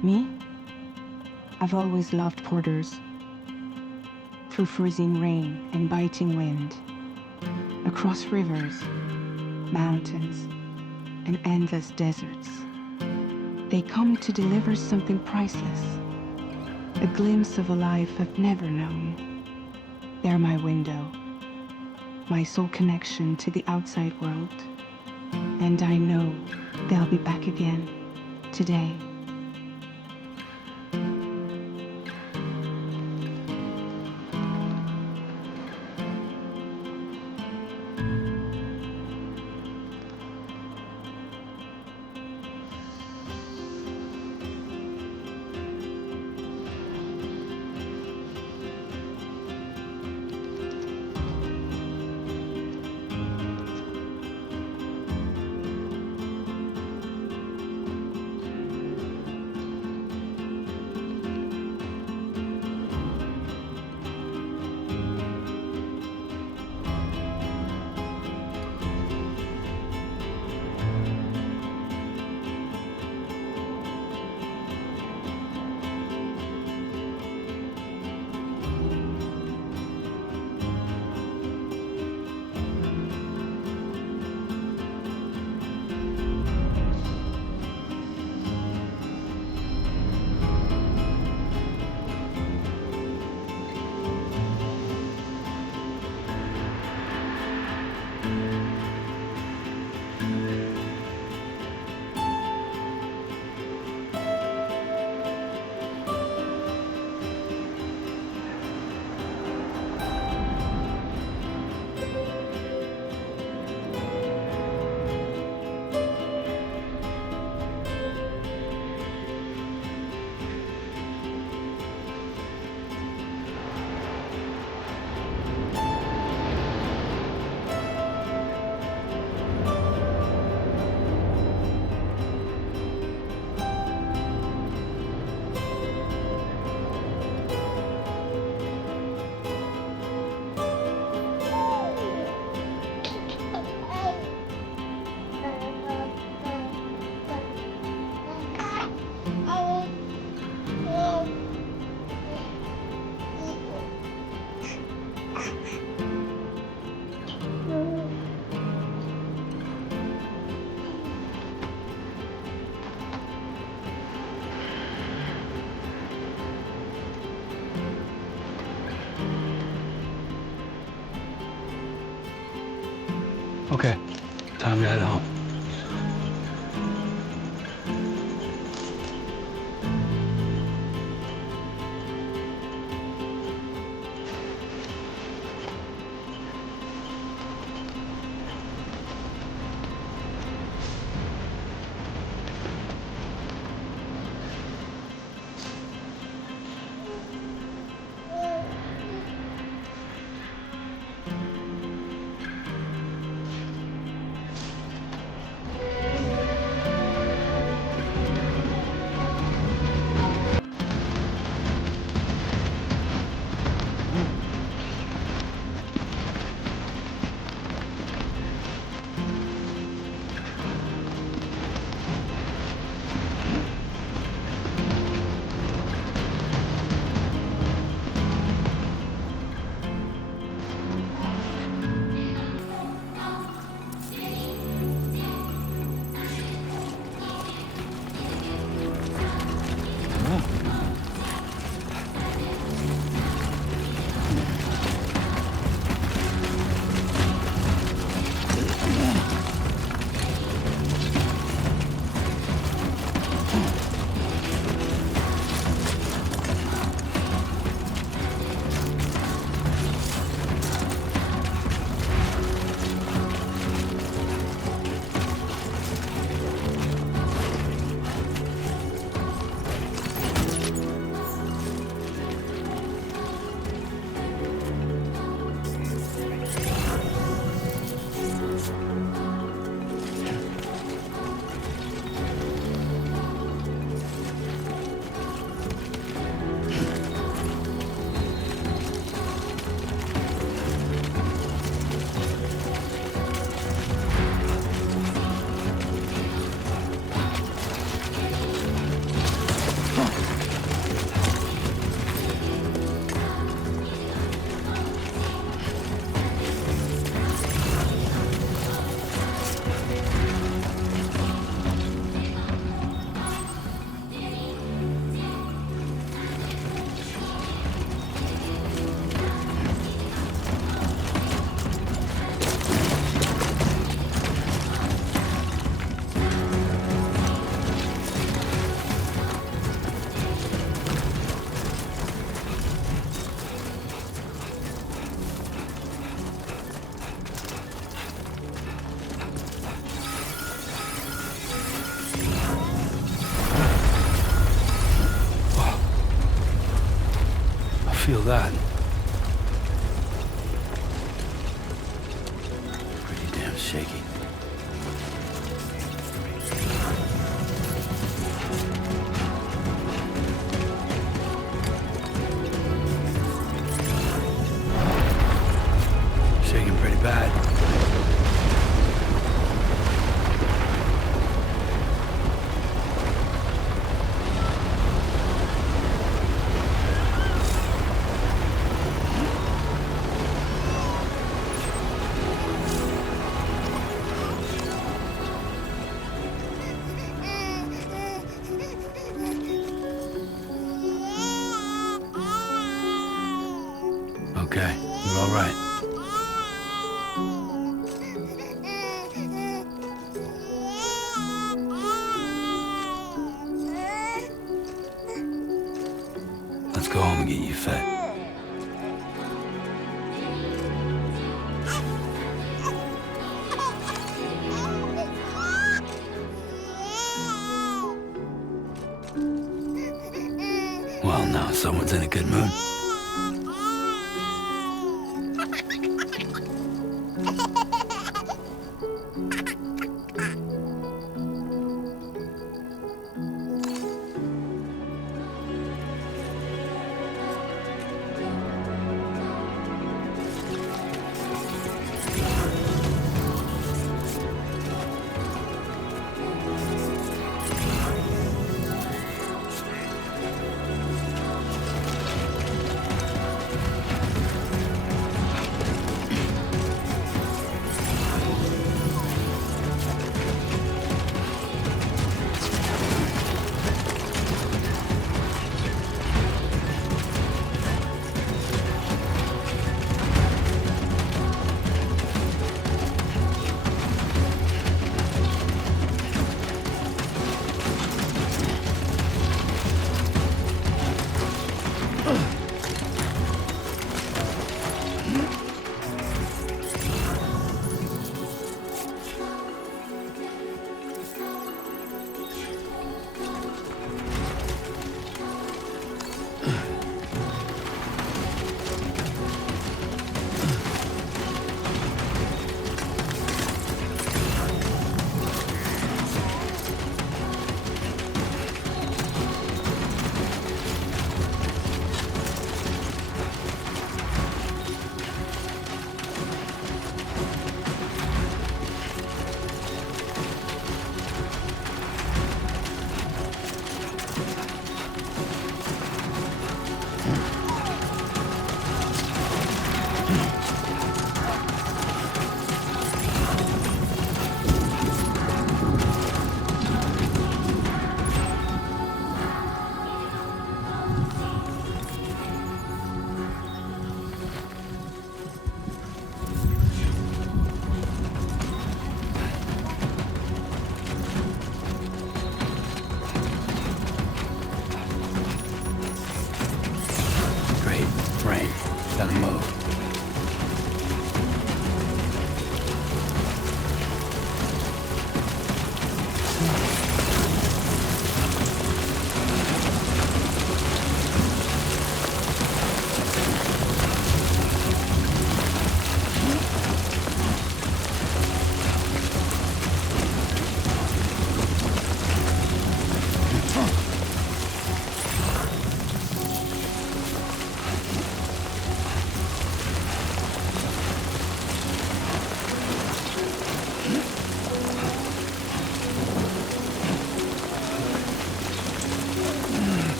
Me? I've always loved porters. Through freezing rain and biting wind, across rivers, mountains, and endless deserts. They come to deliver something priceless, a glimpse of a life I've never known. They're my window, my sole connection to the outside world. And I know they'll be back again today. Okay, time to head home. feel that? Pretty damn shaky. Shaking pretty bad. Okay, you're all right. Let's go home and get you fed. Well, now someone's in a good mood.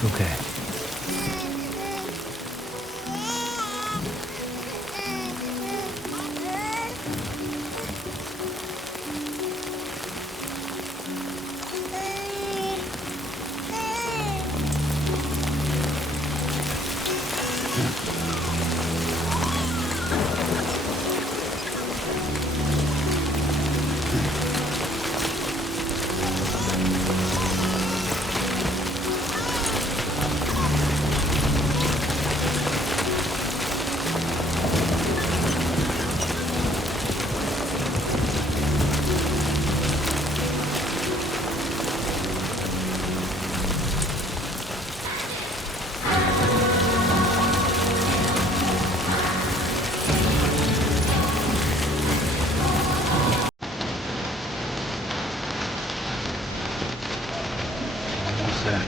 It's okay. Almost there.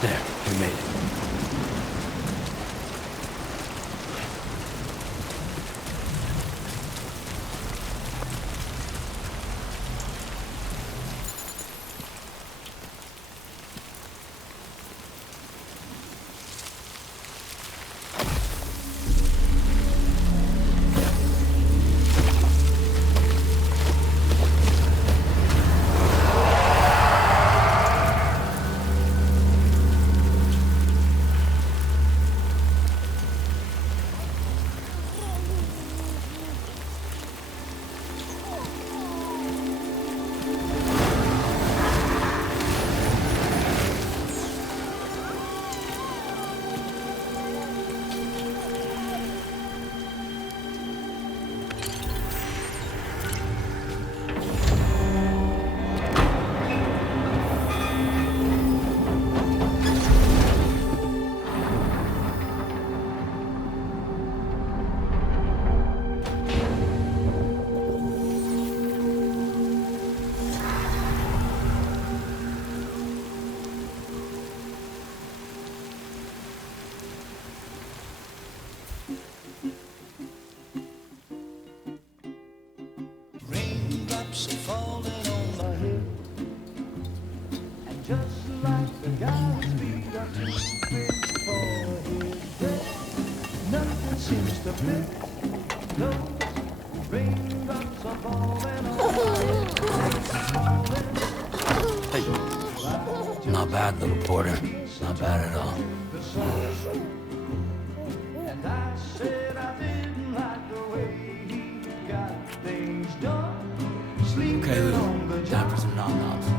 There, we made it. Raindrops are falling on my head, and just like the guy's feet are too big for his bed, nothing seems to fit. Those raindrops are falling on my head. Hey, not bad, little porter. Not bad at all. And I said I didn't like the way he got things done. Okay, Lou, time for some nom-noms.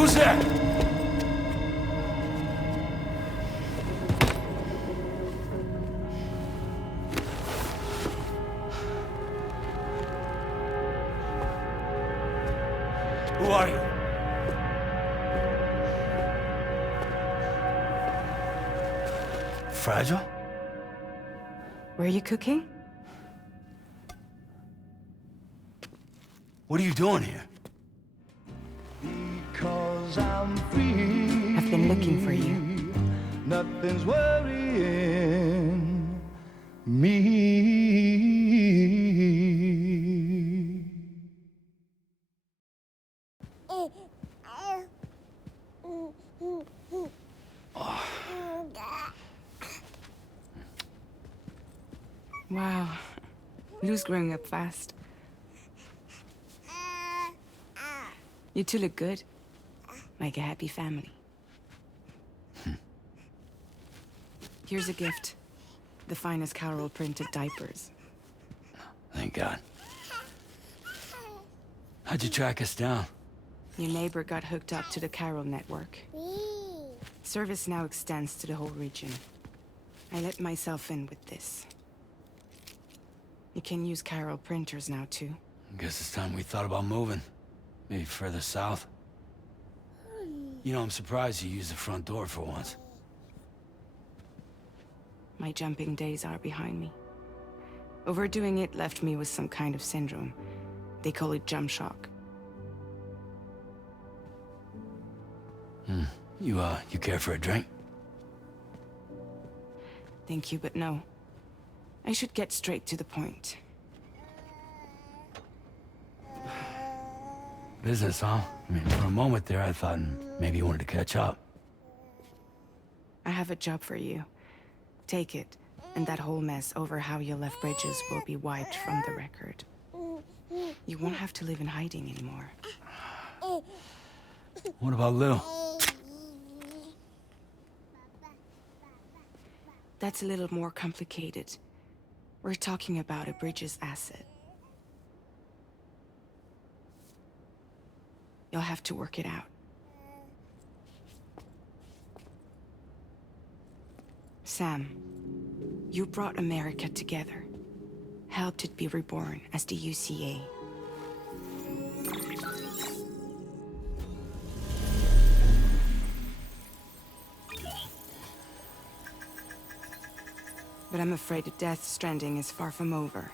Who's there? Who are you? Fragile? Were you cooking? What are you doing here? Because I'm free. I've been looking for you. Nothing's worrying me. Wow. Lou's growing up fast. You two look good. Like a happy family. Here's a gift. The finest Carol printed diapers. Thank God. How'd you track us down? Your neighbor got hooked up to the Carol network. Service now extends to the whole region. I let myself in with this. You can use Carol printers now, too. Guess it's time we thought about moving. Maybe further south. You know, I'm surprised you used the front door for once. My jumping days are behind me. Overdoing it left me with some kind of syndrome. They call it jump shock. You care for a drink? Thank you, but no. I should get straight to the point. Business, huh? I mean, for a moment there, I thought maybe you wanted to catch up. I have a job for you. Take it, and that whole mess over how you left Bridges will be wiped from the record. You won't have to live in hiding anymore. What about Lil? That's a little more complicated. We're talking about a Bridges asset. You'll have to work it out. Sam, you brought America together. Helped it be reborn as the UCA. But I'm afraid the Death Stranding is far from over.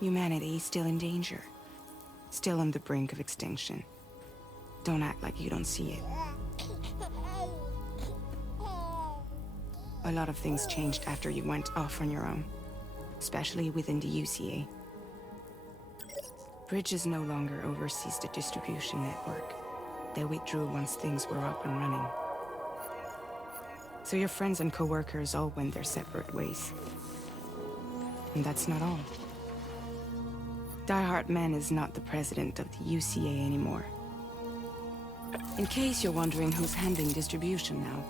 Humanity is still in danger. Still on the brink of extinction. Don't act like you don't see it. A lot of things changed after you went off on your own. Especially within the UCA. Bridges no longer oversees the distribution network. They withdrew once things were up and running. So your friends and co-workers all went their separate ways. And that's not all. Die Hard Man is not the president of the UCA anymore. In case you're wondering who's handling distribution now,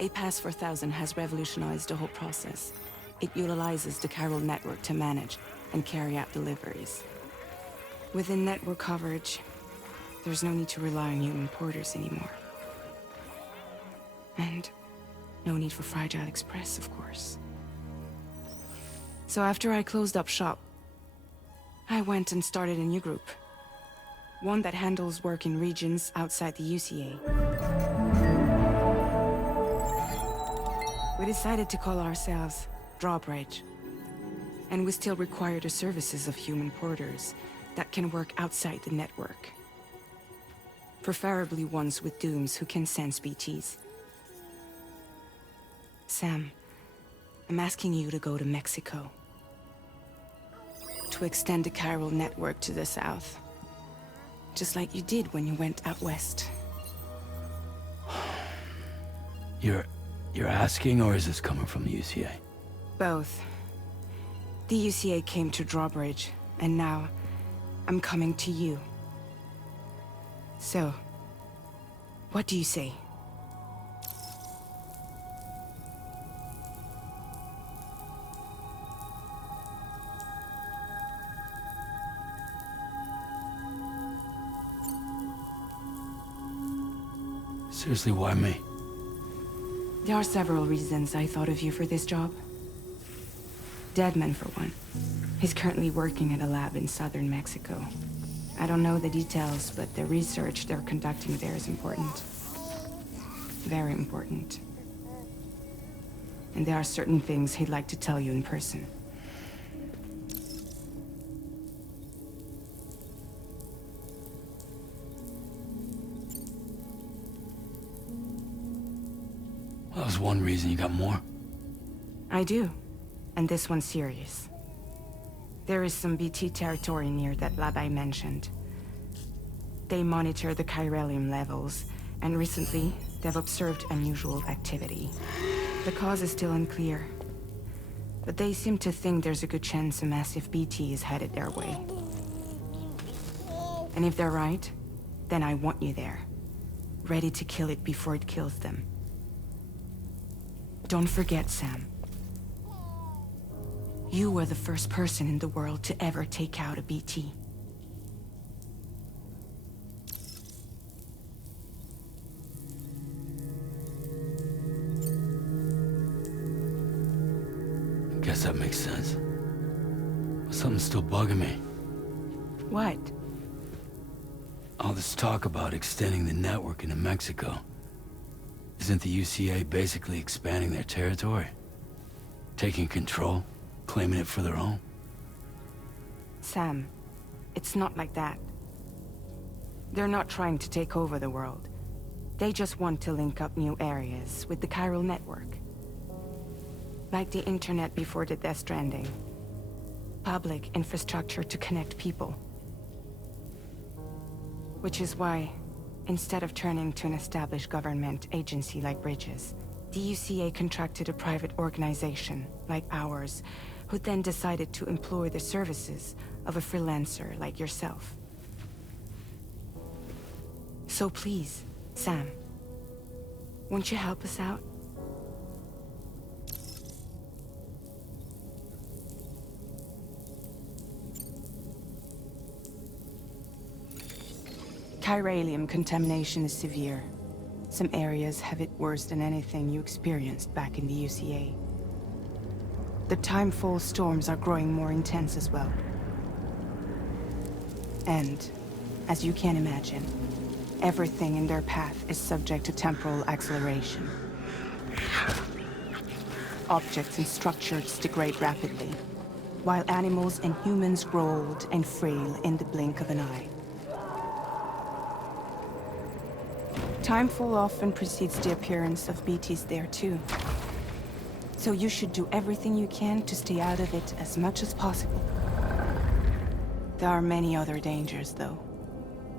A Pass 4000 has revolutionized the whole process. It utilizes the Carol network to manage and carry out deliveries. Within network coverage, there's no need to rely on human porters anymore. And no need for Fragile Express, of course. So after I closed up shop, I went and started a new group. One that handles work in regions outside the UCA. We decided to call ourselves Drawbridge. And we still require the services of human porters that can work outside the network. Preferably ones with dooms who can sense BTs. Sam, I'm asking you to go to Mexico. To extend the Carol network to the south. Just like you did when you went out west. You're asking, or is this coming from the UCA? Both. The UCA came to Drawbridge, and now I'm coming to you. So, what do you say? Seriously, why me? There are several reasons I thought of you for this job. Deadman, for one. He's currently working at a lab in southern Mexico. I don't know the details, but the research they're conducting there is important. Very important. And there are certain things he'd like to tell you in person. That was one reason. You got more? I do. And this one's serious. There is some BT territory near that lab I mentioned. They monitor the chiralium levels, and recently, they've observed unusual activity. The cause is still unclear, but they seem to think there's a good chance a massive BT is headed their way. And if they're right, then I want you there, ready to kill it before it kills them. Don't forget, Sam. You were the first person in the world to ever take out a BT. Guess that makes sense. But something's still bugging me. What? All this talk about extending the network into Mexico. Isn't the UCA basically expanding their territory? Taking control? Claiming it for their own? Sam, it's not like that. They're not trying to take over the world. They just want to link up new areas with the chiral network. Like the internet before the Death Stranding. Public infrastructure to connect people. Which is why, instead of turning to an established government agency like Bridges, the UCA contracted a private organization, like ours, who then decided to employ the services of a freelancer like yourself. So please, Sam, won't you help us out? Chiralium contamination is severe. Some areas have it worse than anything you experienced back in the UCA. The timefall storms are growing more intense as well. And, as you can imagine, everything in their path is subject to temporal acceleration. Objects and structures degrade rapidly, while animals and humans grow old and frail in the blink of an eye. Timefall often precedes the appearance of BTs there too. So you should do everything you can to stay out of it as much as possible. There are many other dangers, though.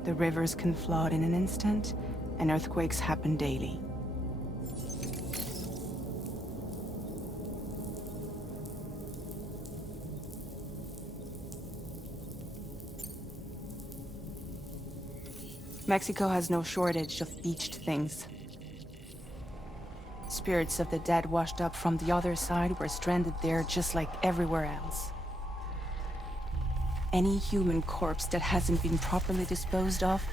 The rivers can flood in an instant, and earthquakes happen daily. Mexico has no shortage of beached things. Spirits of the dead washed up from the other side were stranded there just like everywhere else. Any human corpse that hasn't been properly disposed of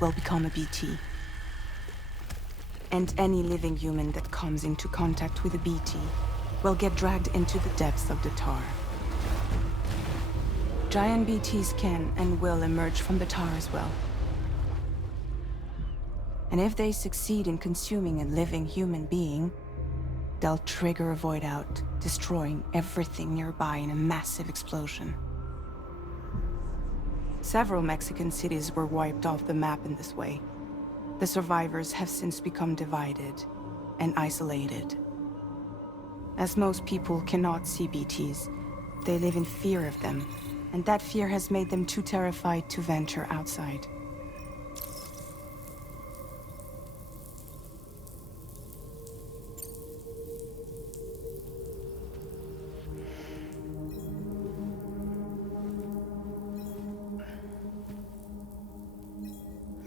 will become a BT. And any living human that comes into contact with a BT will get dragged into the depths of the tar. Giant BTs can and will emerge from the tar as well. And if they succeed in consuming a living human being, they'll trigger a void out, destroying everything nearby in a massive explosion. Several Mexican cities were wiped off the map in this way. The survivors have since become divided and isolated. As most people cannot see BTs, they live in fear of them, and that fear has made them too terrified to venture outside.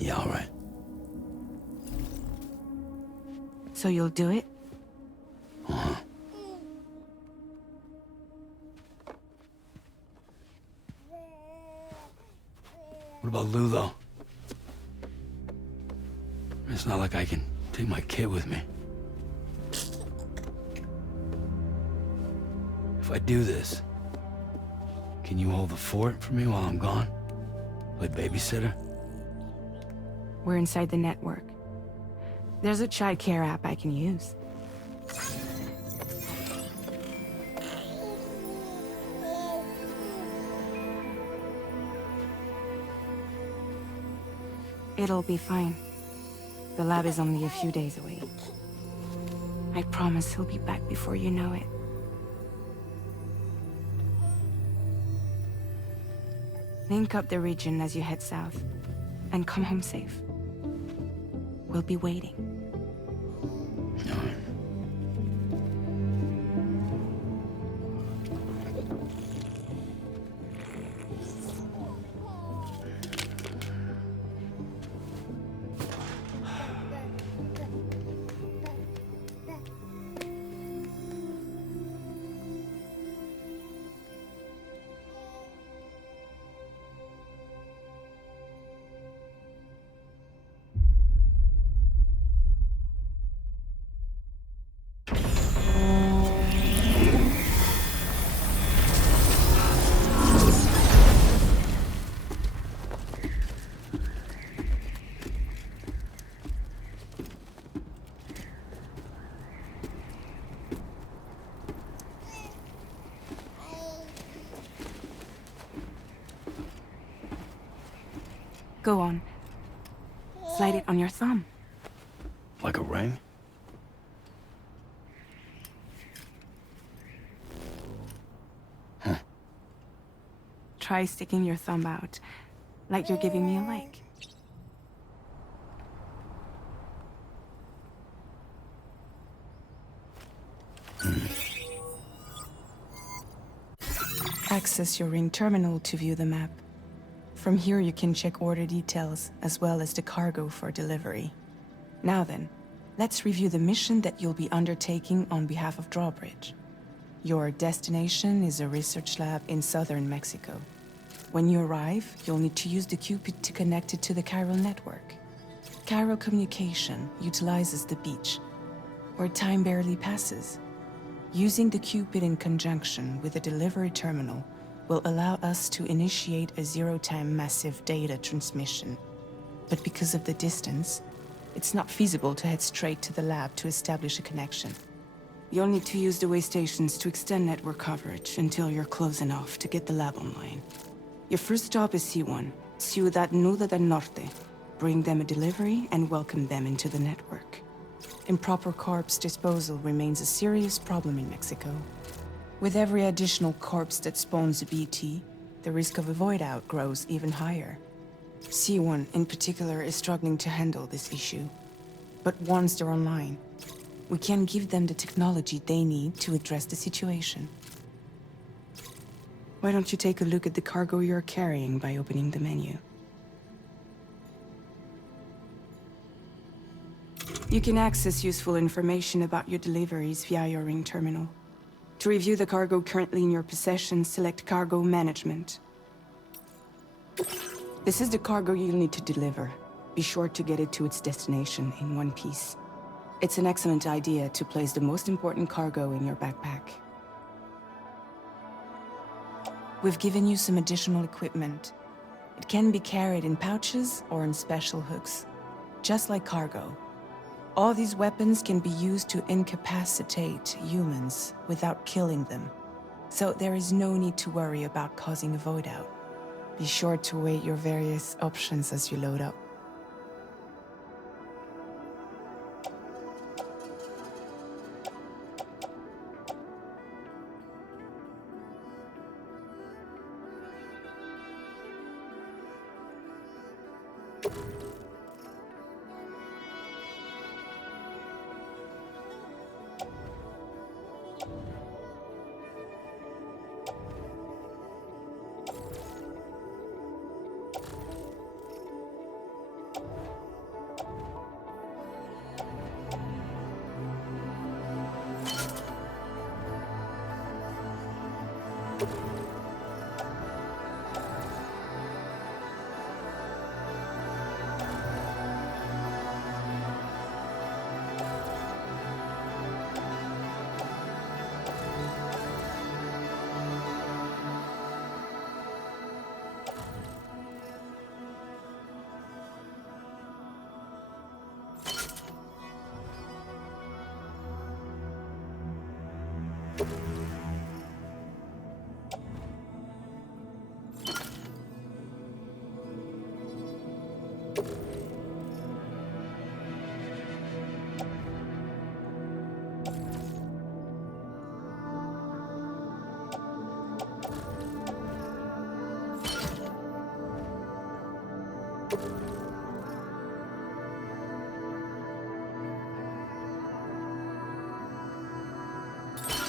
Yeah, all right. So you'll do it? Uh-huh. What about Lou, though? It's not like I can Take my kid with me. If I do this, can you hold the fort for me while I'm gone? Play babysitter? We're inside the network. There's a child care app I can use. It'll be fine. The lab is only a few days away. I promise he'll be back before you know it. Link up the region as you head south, and come home safe. We'll be waiting. All right. Go on. Slide it on your thumb. Like a ring? Huh. Try sticking your thumb out, like you're giving me a like. Access your ring terminal to view the map. From here you can check order details, as well as the cargo for delivery. Now then, let's review the mission that you'll be undertaking on behalf of Drawbridge. Your destination is a research lab in southern Mexico. When you arrive, you'll need to use the Cupid to connect it to the chiral network. Chiral communication utilizes the beach, where time barely passes. Using the Cupid in conjunction with a delivery terminal will allow us to initiate a zero-time massive data transmission. But because of the distance, it's not feasible to head straight to the lab to establish a connection. You'll need to use the way stations to extend network coverage until you're close enough to get the lab online. Your first stop is C1, Ciudad Nuda del Norte. Bring them a delivery and welcome them into the network. Improper corpse disposal remains a serious problem in Mexico. With every additional corpse that spawns a BT, the risk of a void out grows even higher. C1 in particular is struggling to handle this issue. But once they're online, we can give them the technology they need to address the situation. Why don't you take a look at the cargo you're carrying by opening the menu? You can access useful information about your deliveries via your ring terminal. To review the cargo currently in your possession, select Cargo Management. This is the cargo you'll need to deliver. Be sure to get it to its destination in one piece. It's an excellent idea to place the most important cargo in your backpack. We've given you some additional equipment. It can be carried in pouches or in special hooks, just like cargo. All these weapons can be used to incapacitate humans without killing them. So there is no need to worry about causing a void out. Be sure to weigh your various options as you load up.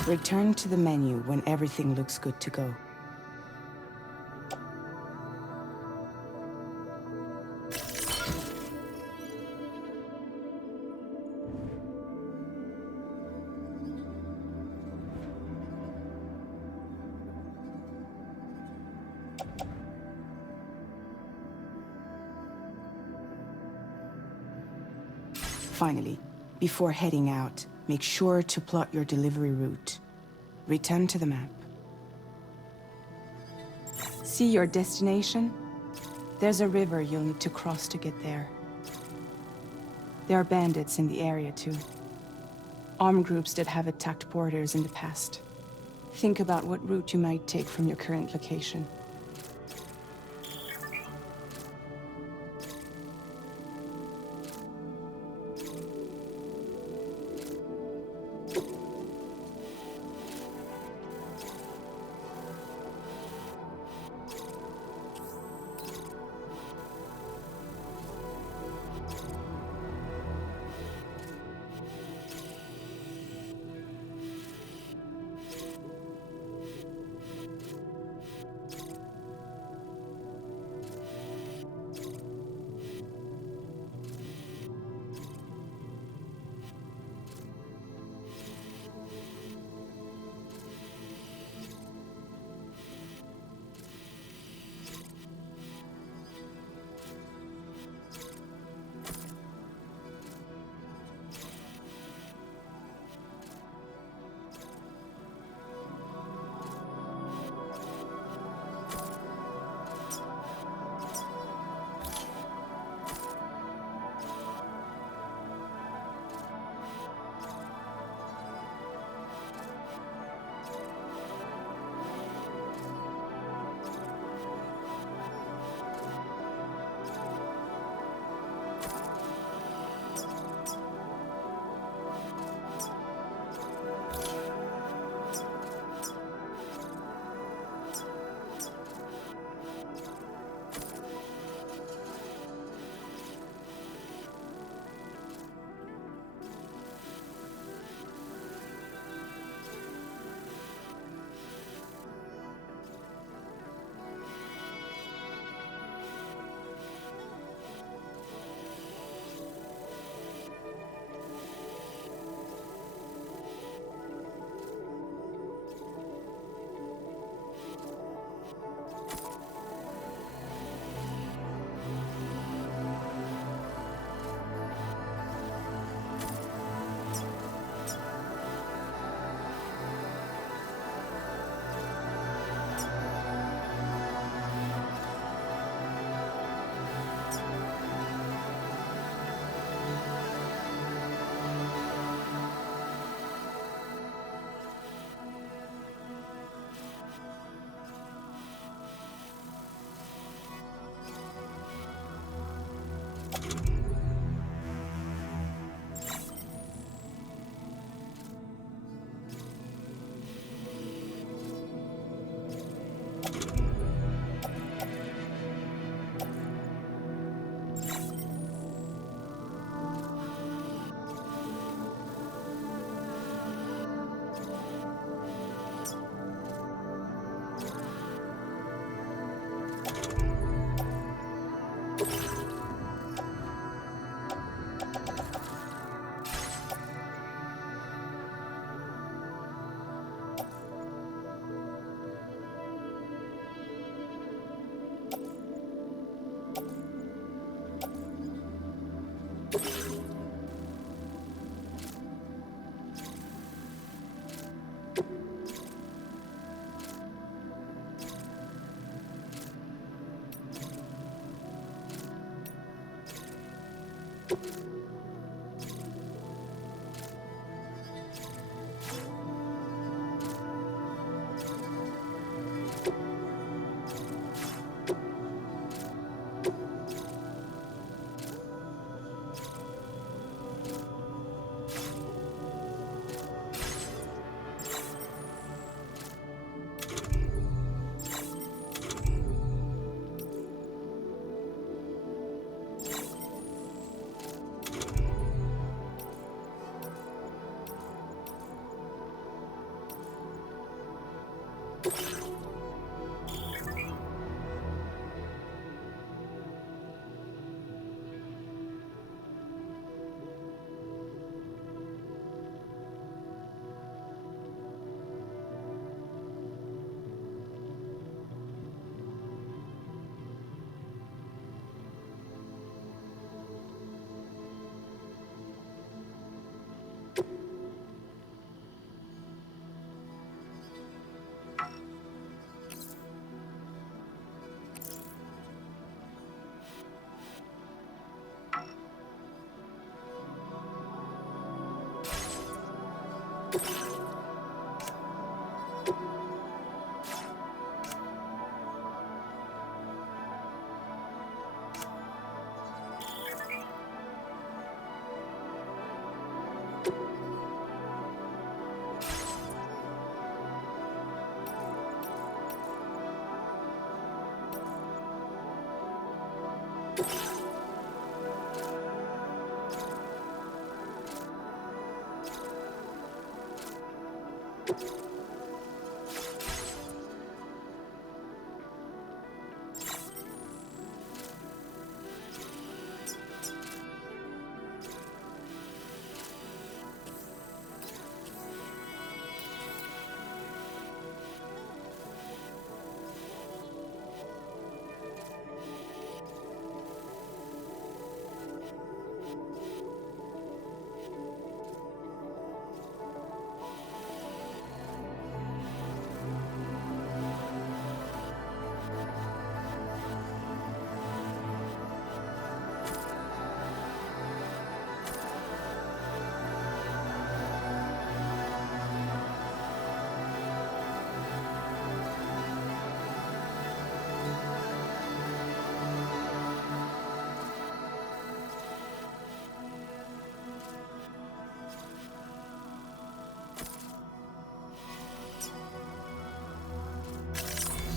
Return to the menu when everything looks good to go. Finally, before heading out, make sure to plot your delivery route. Return to the map. See your destination? There's a river you'll need to cross to get there. There are bandits in the area too. Armed groups that have attacked porters in the past. Think about what route you might take from your current location.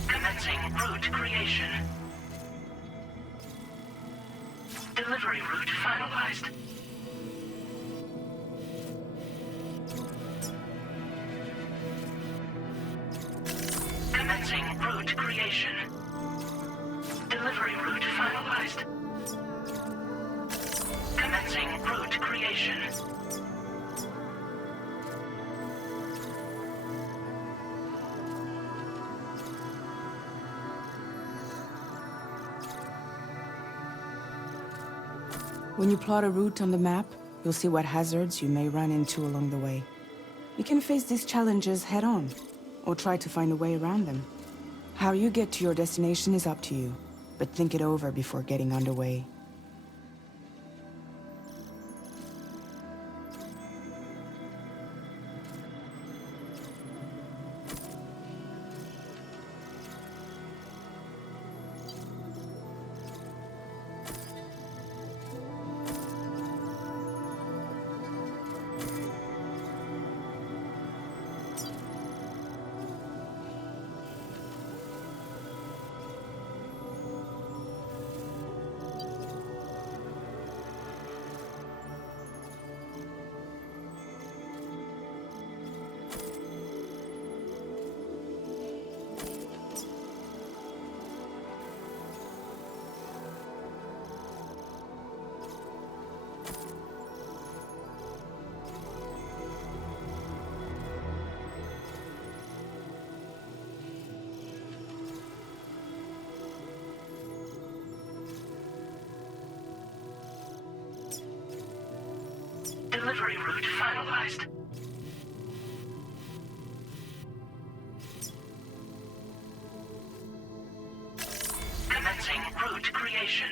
Commencing route creation. Delivery route finalized. Commencing route creation. Delivery route finalized. Commencing route creation. When you plot a route on the map, you'll see what hazards you may run into along the way. You can face these challenges head-on, or try to find a way around them. How you get to your destination is up to you, but think it over before getting underway. Delivery route finalized. Commencing route creation.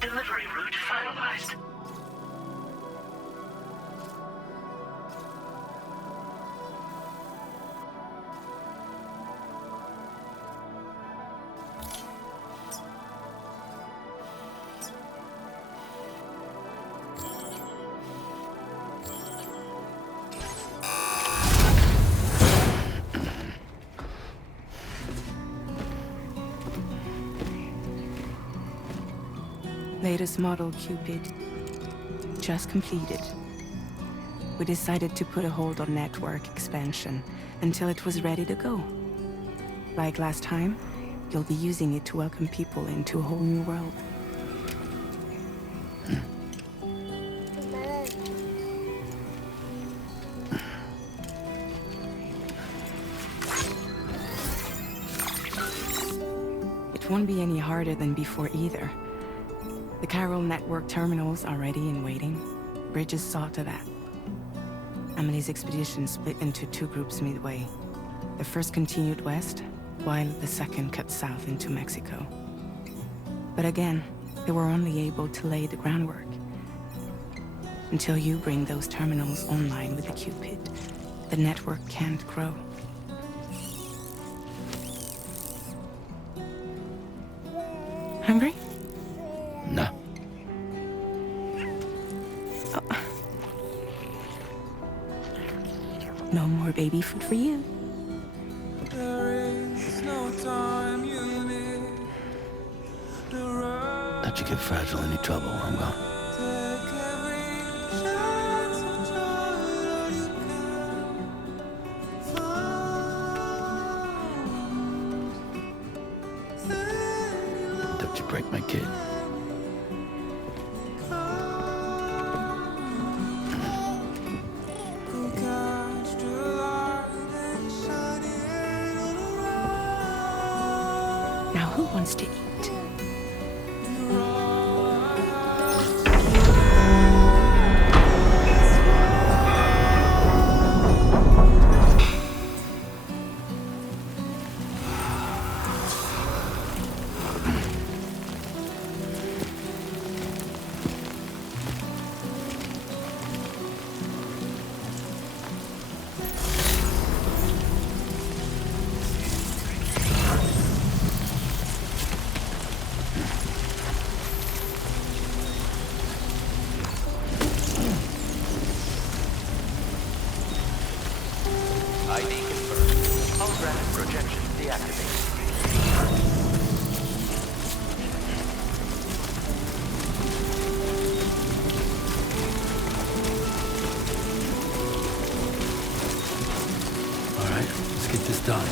Delivery route finalized. Latest model Cupid. Just completed. We decided to put a hold on network expansion until it was ready to go. Like last time, you'll be using it to welcome people into a whole new world. It won't be any harder than before either. The Carol network terminals are ready and waiting. Bridges saw to that. Amelie's expedition split into two groups midway. The first continued west, while the second cut south into Mexico. But again, they were only able to lay the groundwork. Until you bring those terminals online with the Cupid, the network can't grow. Hungry? No. No more baby food for you. Don't you get fragile any trouble while I'm gone. Don't you break my kid. Now who wants to eat? ID confirmed. Holographic projection deactivated. All right, let's get this done.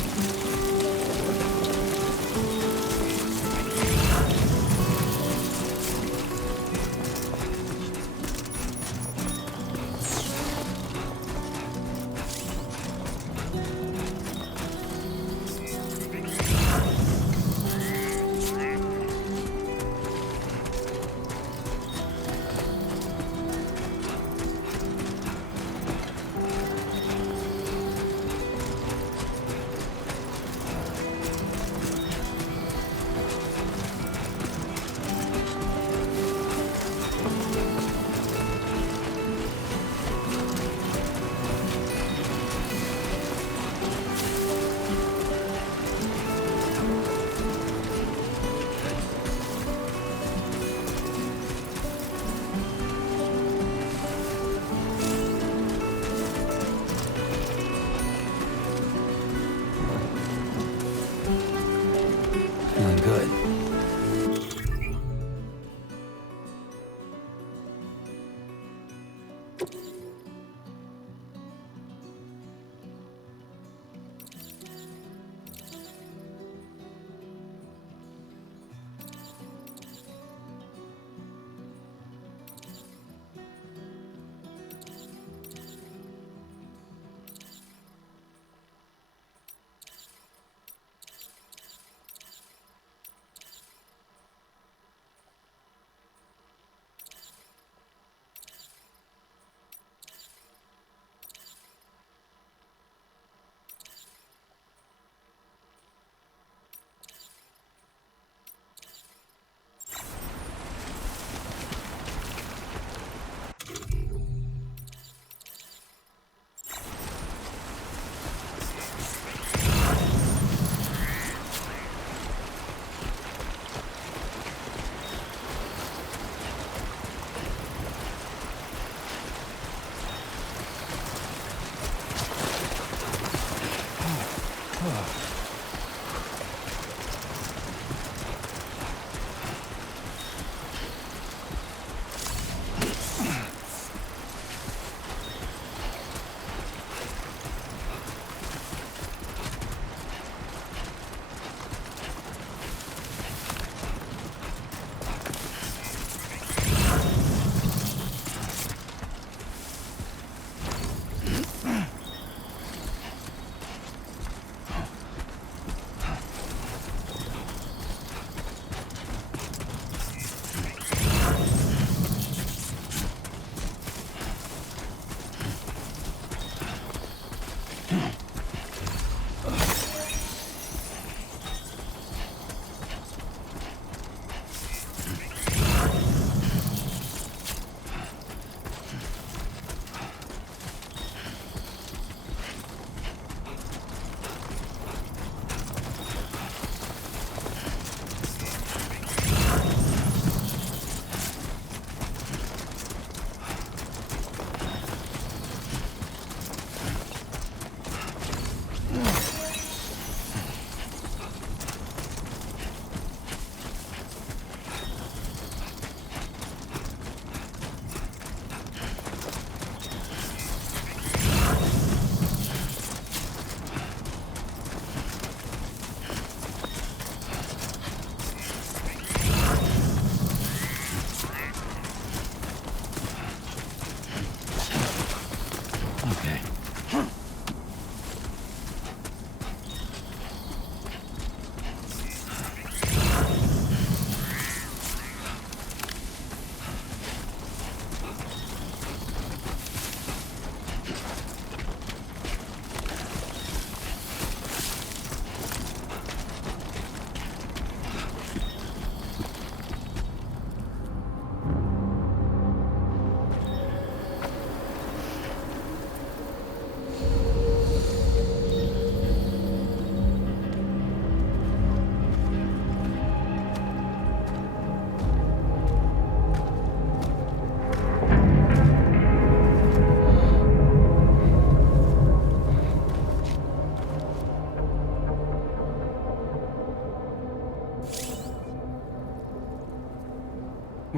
Feeling good.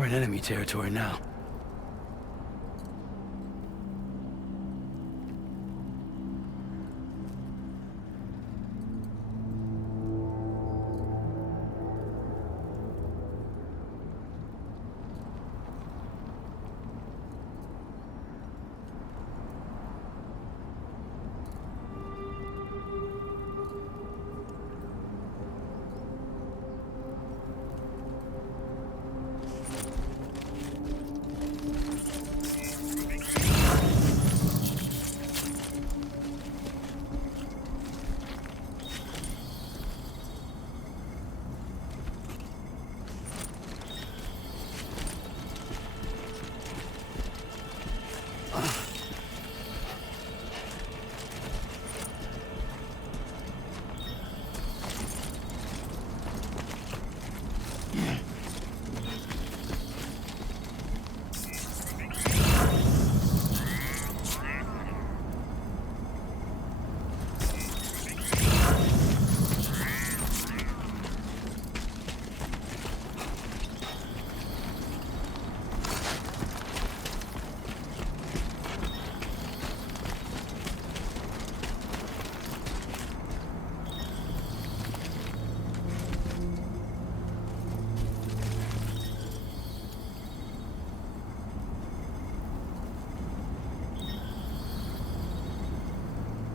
We're in enemy territory now.